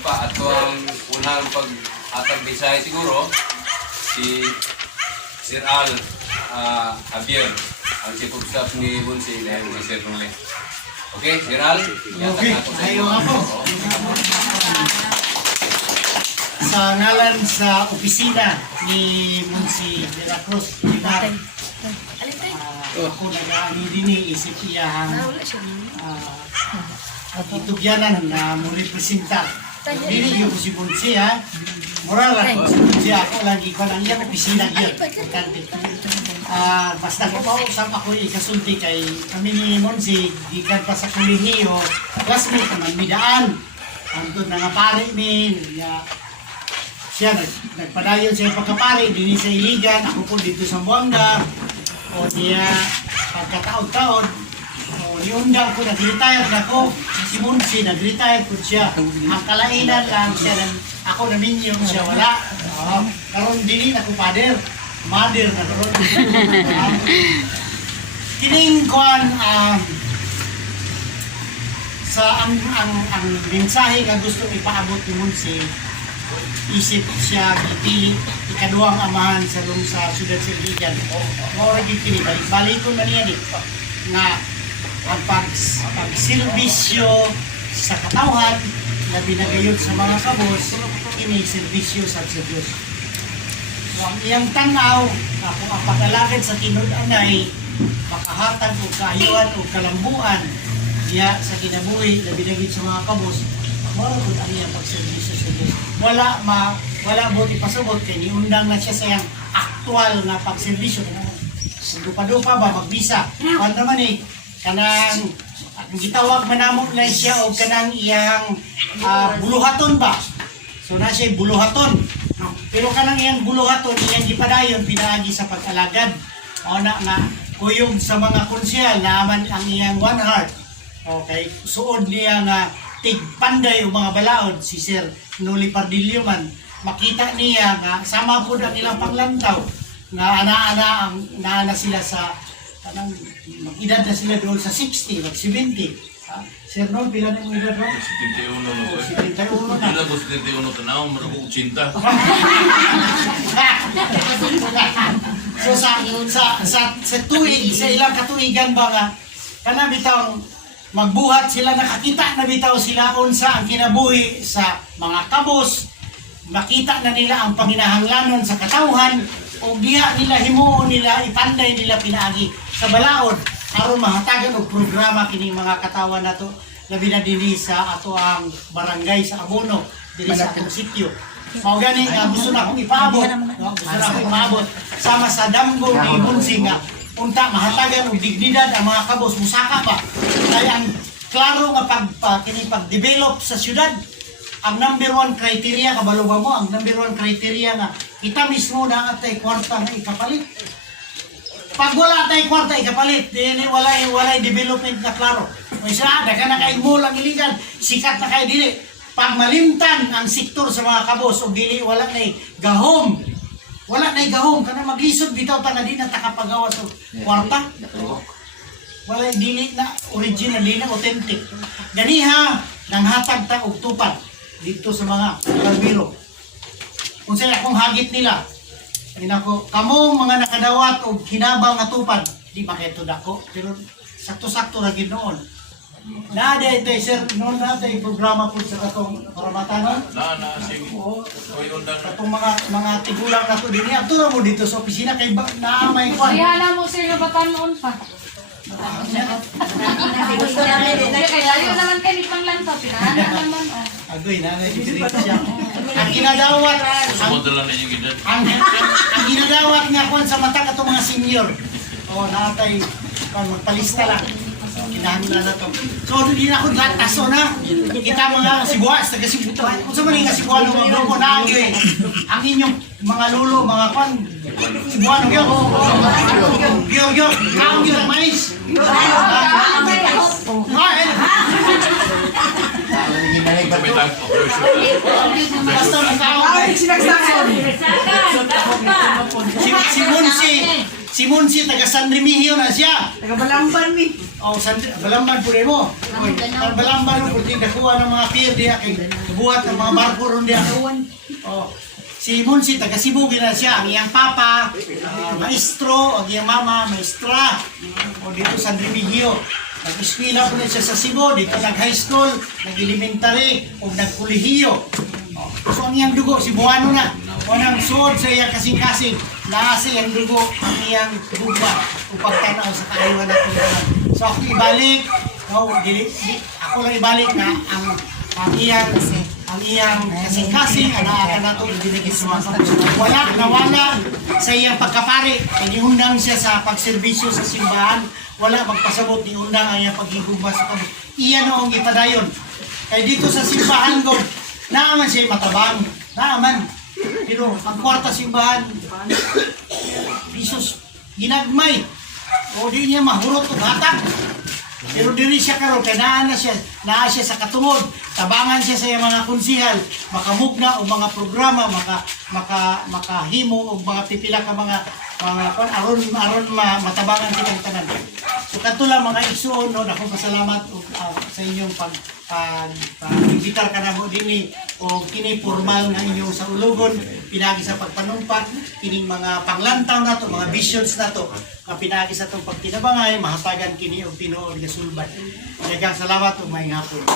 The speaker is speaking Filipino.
pa ato ang unang pag-atag Bisaya siguro si Sir Al Javier, ang chief of staff ni Bunsi dahil si Sir Rule. Okay, Sir Al, Okay, ayaw nga po. Sa ngalan sa opisina ni Munsi Veracruz, ako nag-aani din isip iyahang itugyanan na mo representa. Dili yung si Munsi ha. Moral ako si Munsi ako lagi ko lang iyang opisina yun. Basta ko mausap ako ikasulti kay kami ni Munsi gikan pa sa kolehiyo classmate naman midaan antod na nga pare ni siya nagpadayon siya pagkapare din sa Iligan, ako po dito sa Buanga o niya pagkataon-taon o niundang ko nag-retire na ko si Munsi nag-retire po siya ang kalainan lang siya ako naminyo siya wala karon dili na ko mother na karon kining kuan sa ang mensahe nga gusto ipaabot ni Munsi isip siya ipili ikaduhang amahan sa siyudad sa Iligan o rin kini balik ko na niya nga ang pagsilbisyo sa katawhan na binagayot sa mga kabos kini silbisyo sa Diyos. So ang iyang tanaw ako ang pag-alagad sa tinud-anay makahatag o kaayuan o kalambuan diya sa kinabuhi na binagayot sa mga kabos wala po ang iyang pagservisyo sa Diyos. Wala po ipasabot kay niundang na siya sa iyang aktual na pagservisyo. Dupa-dupa ba, magbisa. Kung naman kanang gitawag manamot na siya o kanang iyang buluhaton ba. So na siya buluhaton. Pero kanang iyang buluhaton, iyang gipadayon, pinaagi sa pag-alagad. O na nga, kuyog sa mga konsyal, naaman ang iyang one heart. Okay, suod niya nga tigpanday o mga balaod si Sir Noli Pardillo man makita niya nga sama po ang ilang panglantaw nga ana sila sa kanang mag-edad na sila doon sa 60 mag 70 Sir Nol pila na yung edad doon? 71 no. 71 na. Hindi lang ko 71 tanaw, marunong 80. So sa tuig, sa ilang katuigan ba nga kana bitaw magbuhat sila, nakakita na bitaw sila unsa ang kinabuhi sa mga kabos, makita na nila ang panginahanglanon sa katawhan o diya nila himuon nila, ipanday nila pinaagi sa balaod aron mahatagan og programa kini mga katawan nato labi na dinhi sa ato ang barangay sa Abono diri sa atong sitio. Mao gani gusto na akong ipaabot, gusto na akong ipaabot sama sa damgo ni Munsi nga unta mahatagan og dignidad ang mga kabos musaka ba kaya ang klaro nga pag-develop sa syudad ang number one criteria kabalo ba mo ang number one criteria nga kita mismo na atay kwarta nga ikapalit pag wala tay kwarta ikapalit dili walay development na klaro may sa daga na kay mo lang iligan sikat na kay dili pag malimtan ang sektor sa mga kabos og dili wala nay gahom wala na igahom kana maglisod bitaw ta na di na takapagawa sa kwarta. Wala dili na original dili na authentic. Ganiha nang hatag ta og tupad dito sa mga karbiro. Kung sa akong hagit nila inako kamong mga nakadawat og hinabang nga tupad di ba kay dako pero sakto-sakto ra gid noon. Nada ito sir noon na tay programa po sa katong paramatanon. Na sige. Oy undang Katong mga tigulang na to din niya. Tura mo dito sa opisina kay naamay ko. Kaya mo sir na batan noon pa. Kaya yun naman kayo ni Panglanto. Pinahanan naman. Agoy, nanay dito siya. Ang ginadawat, sumodalan na yung edad. ang ginadawat nga kuan sa mata katong mga senior. O natay magpalista lang. Kinahanglan na to. So, hindi na ako taso na. Kita mga Sibuas, taga Cebu. Kung sa mga Cebuano, mga grupo na ang inyong mga lulo, mga kwan. Cebuano, yun. Yun. Kaong yun ang mais. Basta ang kaong. Si Munsi, Si Monsi taga San Remigio na siya. Taga-balamban mi. Oh, Balamban po rin mo. Oy, ang Balamban po din nakuha ng mga pier diya kay buhat ng mga barko ron diya. Oh. Si Monsi taga Cebu gina siya. Ang iyang papa, maestro, ang iyang mama, maestra. O dito San Remigio. Nag-eskwela po na siya sa Cebu, dito nag-high school, nag-elementary, o nag-kolehiyo. So ang iyang dugo, si Buano na. Unang suod sa iyang kasing-kasing, nasa iyang dugo ang iyang duga upang tanaw sa kaayuhan natin. So ako ibalik, ako lang ibalik na ang iyang kasing-kasing, anak na ito ibinigay sa mga wala, nawala sa iyang pagkapari. Iniundang siya sa pagserbisyo sa simbahan, wala magpasabot, niundang ang iyang paghigugma sa kami. Iyan o ang ipadayon. Kaya dito sa simbahan ko, naaman siya matabang, naaman. Pero ang kwarta simbahan, Jesus, ginagmay. O di niya mahurot o hatak. Pero diri siya karon kay naa siya sa katungod. Tabangan siya sa iyang mga konsihal, makamugna o mga programa, makahimo o mga pipila ka mga aron matabangan kitang tanan. So kadto lang mga igsoon no, ako pasalamat sa inyong pag-imbitar ka na mo dinhi o kini formal nga inyong sa ulogon pinagi sa pagpanumpat kining mga panglantaw nato, mga visions nato nga pinagi sa tong pagtinabangay mahatagan kini og tinuod nga sulbad. Daghang salamat ug maayong hapon.